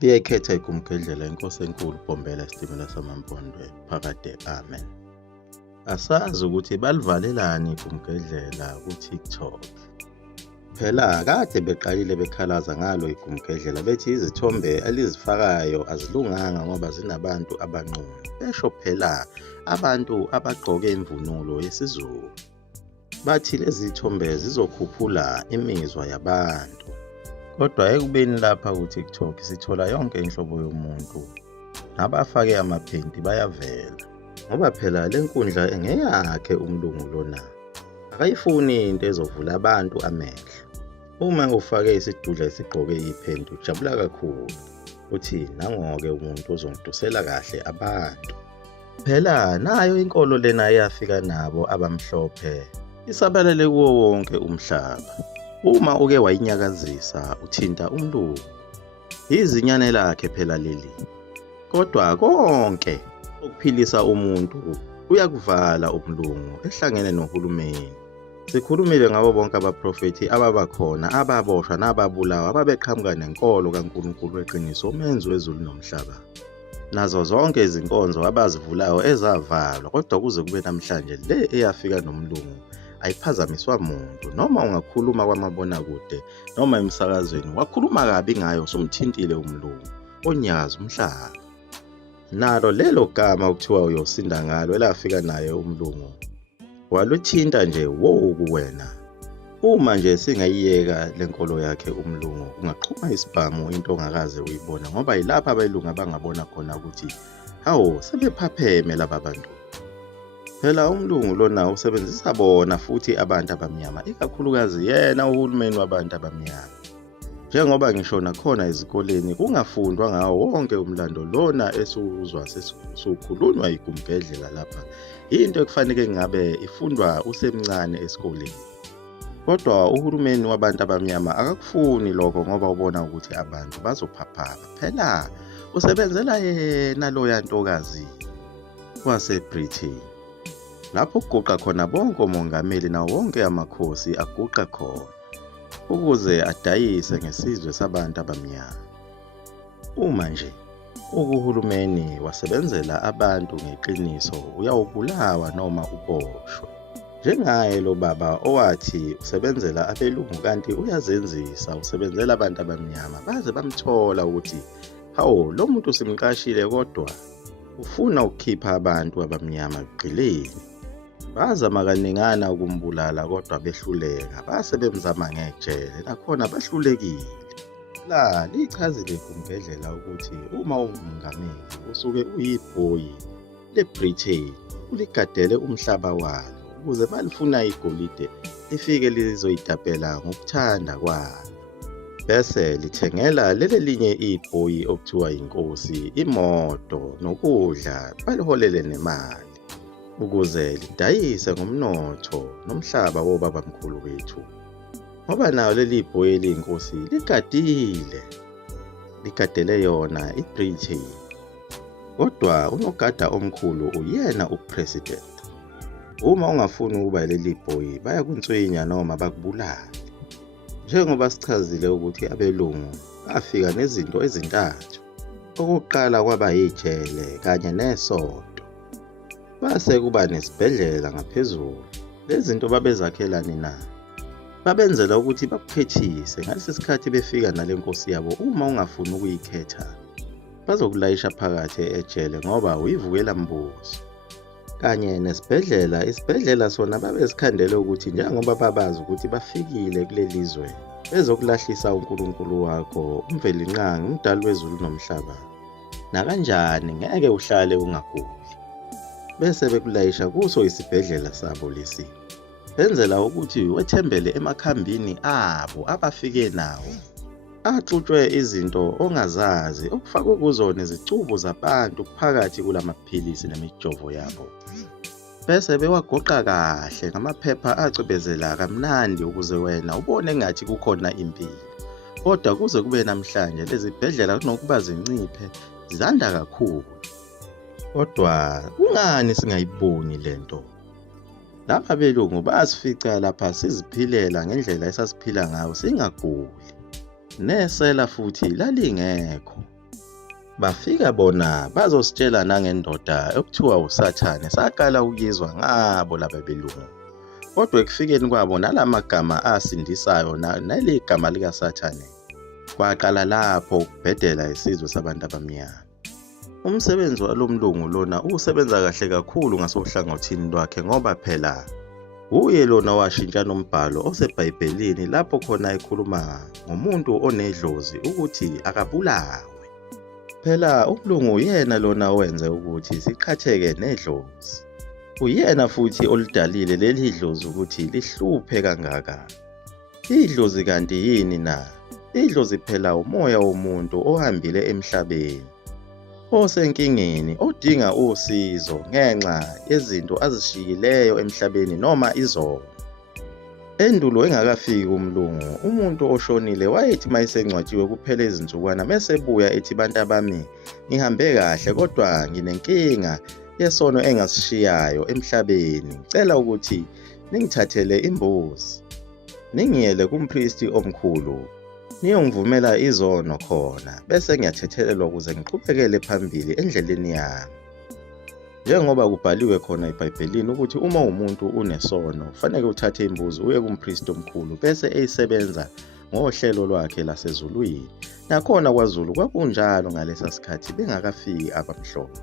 Liyayikhetha igumgedlela inkosi enkulu Bombela isitimela samampondwe phakade amen. Asazi ukuthi balivalelani igumgedlela ku-TikTok. Phela kade beqalile bekhalaza ngalo igumgedlela bethi izithombe elizifakayo azilunganga ngoba zinabantu abanqunu. Besho phela abantu abagqoke imvunulo yesiZulu. Bathi lezi zithombe zizokhuphula imizwa yabantu. Kodwa ekubeni lapha ku-TikTok sithola yonke inhlobo yomuntu. Nabafake amaphenti bayavela. Ngoba phela le nkundla engeyakhe umlungu lona. Akayifuni into ezovula abantu amehlo. Uma ufake isidudla esigqoke iphenti ujabula kakhulu. Uthi nangoke umuntu ozongidusela kahle abantu. Phela nayo inkolo lena eyafika nabo abamhlophe. Isabalele kuwo wonke umhlaba. Uma uke wayinyakazisa uthinta umlungu. Izinyane lakhe phela leli. Kodwa konke ukuphilisa umuntu uyakuvala umlungu ehlangene nohulumeni. Sikhulumile ngabo bonke abaprofeti ababakhona ababoshwa nababulawa ababeqhamuka nenkolo kaNkulunkulu weqiniso umenzi wezulu nomhlaba. Nazo zonke izinkonzo abazivulayo ezavalwa kodwa kuze kube namhlanje le eyafika nomlungu ayiphazamiswa muntu. Noma ungakhuluma kwamabonakude noma emsakazweni wakhuluma kabi ngayo somthintile umlungu onyaza umhlaba. Nalo lelo gama okuthiwa uyosinda ngalo elafika naye umlungu waluthinta nje kuwena. Uma nje singayiyeka lenkolo yakhe umlungu ungaqhuma isibhamu into ongakaze uyibona ngoba yilapha abelungu abangabona khona ukuthi hawo sebephapheme laba bantu. Phela umlungu lona usebenzisa bona futhi abantu abamnyama ikakhulukazi yena uhulumeni wabantu abamnyama. Njengoba ngisho nakhona ezikoleni kungafundwa ngawo wonke umlando lona esuzwa sesukhulunywa igumgedlela lapha. Into ekufanele ngabe ifundwa usemncane esikoleni. Kodwa uhulumeni wabantu abamnyama akakufuni lokho ngoba ubona ukuthi abantu bazophaphama. Phela usebenzela yena loya ntokazi waseBritain. Lapho kuguqa khona bonke omongameli nawo wonke amakhosi aguqa khona ukuze adayise ngesizwe sabantu abamnyama. Uma nje uhulumeni wasebenzela abantu ngeqiniso uyawubulawa noma uboshwe. Njengaye lo baba owathi usebenzela abelungu kanti uyazenzisa usebenzela abantu abamnyama baze bamthola ukuthi hawo lo muntu simqashile kodwa ufuna ukukhipha abantu abamnyama egqileni. Bazama kaningana ukumbulala kodwa behluleka base bemzama ngejele nakhona bahlulekile. La lichazile igumgedlela ukuthi uma ungumongameli usuke uyibhoyi leBritain uligadele umhlaba walo ukuze balifuna igolide lifike lizoyitapela ngokuthanda kwalo. Bese lithengela leli linye ibhoyi okuthiwa inkosi imoto nokudla baliholele nemali ukuze lidayise ngomnotho nomhlaba wobabamkhulu bethu. Ngoba nayo leli bhoyi eliyinkosi ligadele yona iBritain. Kodwa unogada omkhulu uyena upresident. Uma ungafuni ukuba leli bhoyi bayakunswinya noma bakubulala. Njengoba sichazile ukuthi abelungu bafika nezinto ezintathu. Okokuqala kwaba yijele kanye nesonto. Base kuba nesibhedlela ngaphezulu. Lezi zinto babezakhelani na? Babenzela ukuthi bakukhethise ngalesi sikhathi befika nale nkosi yabo. Uma ungafuni ukuyikhetha bazokulayisha phakathi ejele ngoba uyivukela mbuso. Kanye nesibhedlela, isibhedlela sona babesikhandele ukuthi njengoba babazi ukuthi bafikile kuleli zwe bezokulahlisa uNkulunkulu wakho umvelinqangi umdali wezulu nomhlaba. Nakanjani ngeke uhlale ungaguli. Bese bekulayisha kuso isibhedlela sabo lesi. Benzela ukuthi wethembele emakhambini abo abafike nawo. Axutshwe izinto ongazazi okufakwe kuzona izicubu zabantu phakathi kulamaphilisi nemijovo yabo. Bese bewagoqa kahle ngamaphepha acwebezela kamnandi ukuze wena ubone ngathi kukhona impilo. Kodwa kuze kube namhlanje lezi bhedlela kunokuba zinciphe zanda kakhulu. Kodwa kungani singayiboni lento? Lapha belungu basifica lapha siziphilela ngendlela esasiphila ngayo singaguli. Nesela futhi lalingekho. Bafika bona bazositshela nangendoda ekuthiwa uSathane saqala ukuyizwa ngabo laba belungu. Kodwa ekufikeni kwabo nalamagama asindisayo naleli gama likaSathane kwaqala lapho ukubhedela isizwe sabantu abamnyama. Umsebenzi walomlungu lona usebenza kahle kakhulu ngasohlangothini lwakhe ngoba phela uye lona washintsha nombhalo osebhayibhelini lapho khona ekhuluma ngomuntu onedlozi ukuthi akabulawe. Phela umlungu uyena lona owenze ukuthi siqhatheke nedlozi. Uyena futhi olidalile leli dlozi ukuthi lihluphe kangaka. Idlozi kanti yini na? Idlozi phela umoya womuntu ohambile emhlabeni, osenkingeni, odinga usizo ngenxa yezinto azishiyileyo emhlabeni noma izono. Endulo engakafiki umlungu, umuntu oshonile wayethi mayesengcwatshiwe kuphela izinsukwana mesebuya ethi bantu bami ngihambe kahle kodwa nginenkinga yesono engasishiyayo emhlabeni. Ngicela ukuthi ningithathele imbuzi ningiyele kumpristi omkhulu niyongivumela izono khona bese ngiyathethelelwa ukuze ngiqhubekele phambili endleleni yami. Njengoba kubhaliwe khona eBhayibhelini ukuthi uma umuntu unesono kufanele uthathe imbuzi uye kumpristi omkhulu bese eyisebenza ngohlelo lwakhe lasezulwini. Nakhona kwaZulu kwakunjalo ngalesa sikhathi bengakafiki abamhlophe.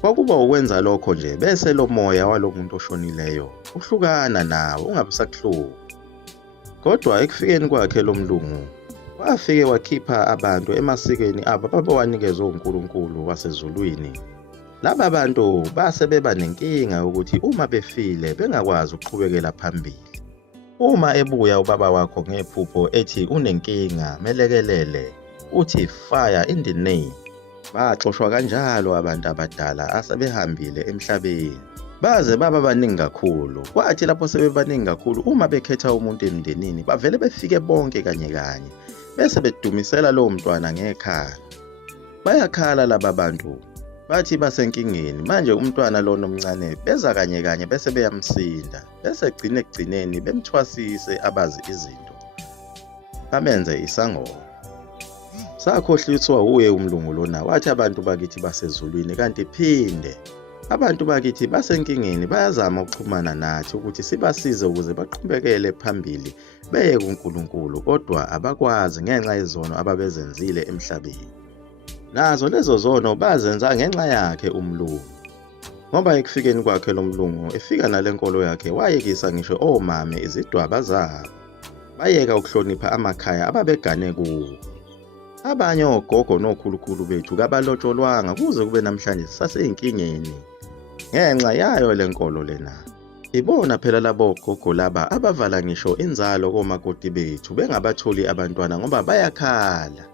Kwakuba ukwenza lokho nje bese lo moya walomuntu oshonileyo uhlukana nawe ungabe sakuhlupha. Kodwa ekufikeni kwakhe lo mlungu wafike wakhipha abantu emasikweni abo ababewanikezwe uNkulunkulu wasezulwini. Laba bantu base beba nenkinga yokuthi uma befile bengakwazi ukuqhubekela phambili. Uma ebuya ubaba wakho ngephupho ethi unenkinga melekelele uthi fire in the name. Baxoshwa kanjalo abantu abadala asebehambile emhlabeni baze baba baningi kakhulu. Kwathi lapho sebebaningi kakhulu uma bekhetha umuntu emndenini bavele befike bonke kanye kanye bese bedumisela lowo mntwana ngekhaya. Bayakhala laba bantu bathi basenkingeni manje umntwana lona omncane beza kanye kanye bese beyamsinda bese ekugcineni bemthwasise abazi izinto bamenze isangoma. Sakhohliswa uye umlungu lona wathi abantu bakithi basezulwini kanti phinde abantu bakithi basenkingeni bayazama ukuxhumana nathi ukuthi sibasize ukuze baqhubekele phambili beye kuNkulunkulu kodwa abakwazi ngenxa yezono ababezenzile emhlabeni. Nazo lezo zono bazenza ngenxa yakhe umlungu. Ngoba ekufikeni kwakhe lo mlungu efika nalenkolo yakhe wayekisa ngisho omame izidwaba zabo. Bayeka ukuhlonipha amakhaya ababegane kuwo. Abanye ogogo nokhulukhulu bethu kabalotsholwanga kuze kube namhlanje saseyinkingeni ngenxa yayo lenkolo lena. Ibona phela labo gogo laba abavala ngisho inzalo komakoti bethu bengabatholi abantwana ngoba bayakhala.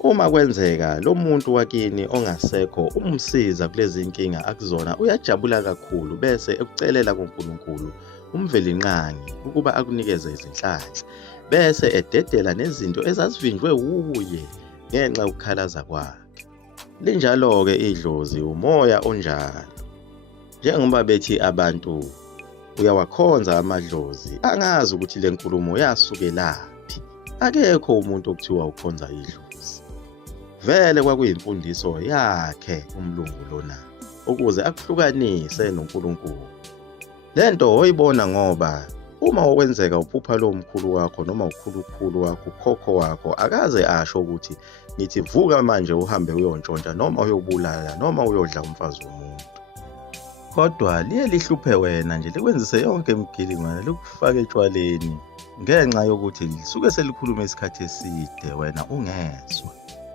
Uma kwenzeka lo muntu wakini ongasekho umsiza kulezi inkinga akuzona uyajabula kakhulu bese ekucelela kuNkulunkulu umvelinqangi ukuba akunikeze izinhlanhla bese ededela nezinto ezazivinjwe uye ngenxa yokukhalaza kwakhe. Linjalo-ke idlozi umoya onjalo. Njengoba bethi abantu uyawakhonza amadlozi angazi ukuthi le nkulumo yasukelaphi. Akekho umuntu okuthiwa ukhonza idlozi. Vele kwakuyimfundiso yakhe umlungu lona ukuze akuhlukanise noNkulunkulu. Lento oyibona ngoba uma okwenzeka uphupha lo mkhulu wakho noma ukhulukhulu wakho ukhokho wakho akaze asho ukuthi ngithi vuka manje uhambe uyontshontsha noma uyobulala noma uyodla umfazi womuntu. Kodwa liye lihluphe wena nje likwenzise yonke imigilingwane likufake etshwaleni ngenxa yokuthi lisuke selikhuluma isikhathi eside wena ungezwa.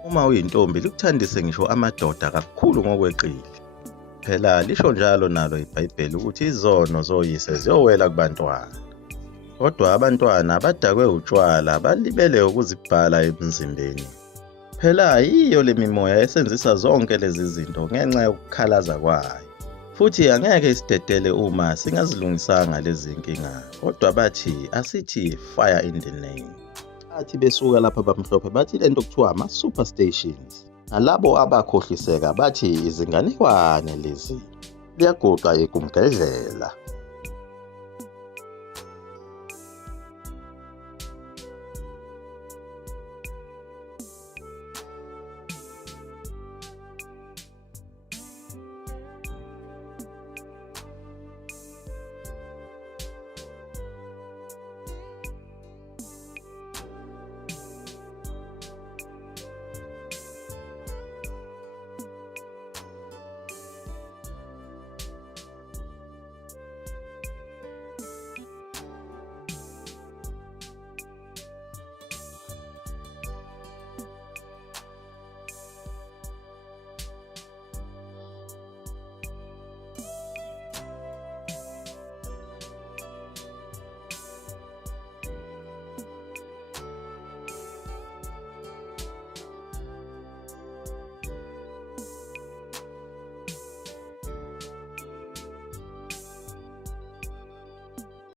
Uma uyintombi likuthandise ngisho amadoda kakhulu ngokweqile. Phela lisho njalo nalo iBhayibheli ukuthi izono zoyise ziyowela kubantwana. Kodwa abantwana badakwe utshwala balibele ukuzibhala emzimbeni. Phela yiyo le mimoya esenzisa zonke lezi zinto ngenxa yokukhalaza kwayo. Futhi angeke isidedele uma singazilungisanga lezi nkinga. Kodwa bathi asithi fire in the name. Athi besuka lapha bamhlophe bathi lento kuthiwa ama-superstations. Nalabo abakhohliseka bathi izinganekwane lezi liyaguqa ikumgedlela.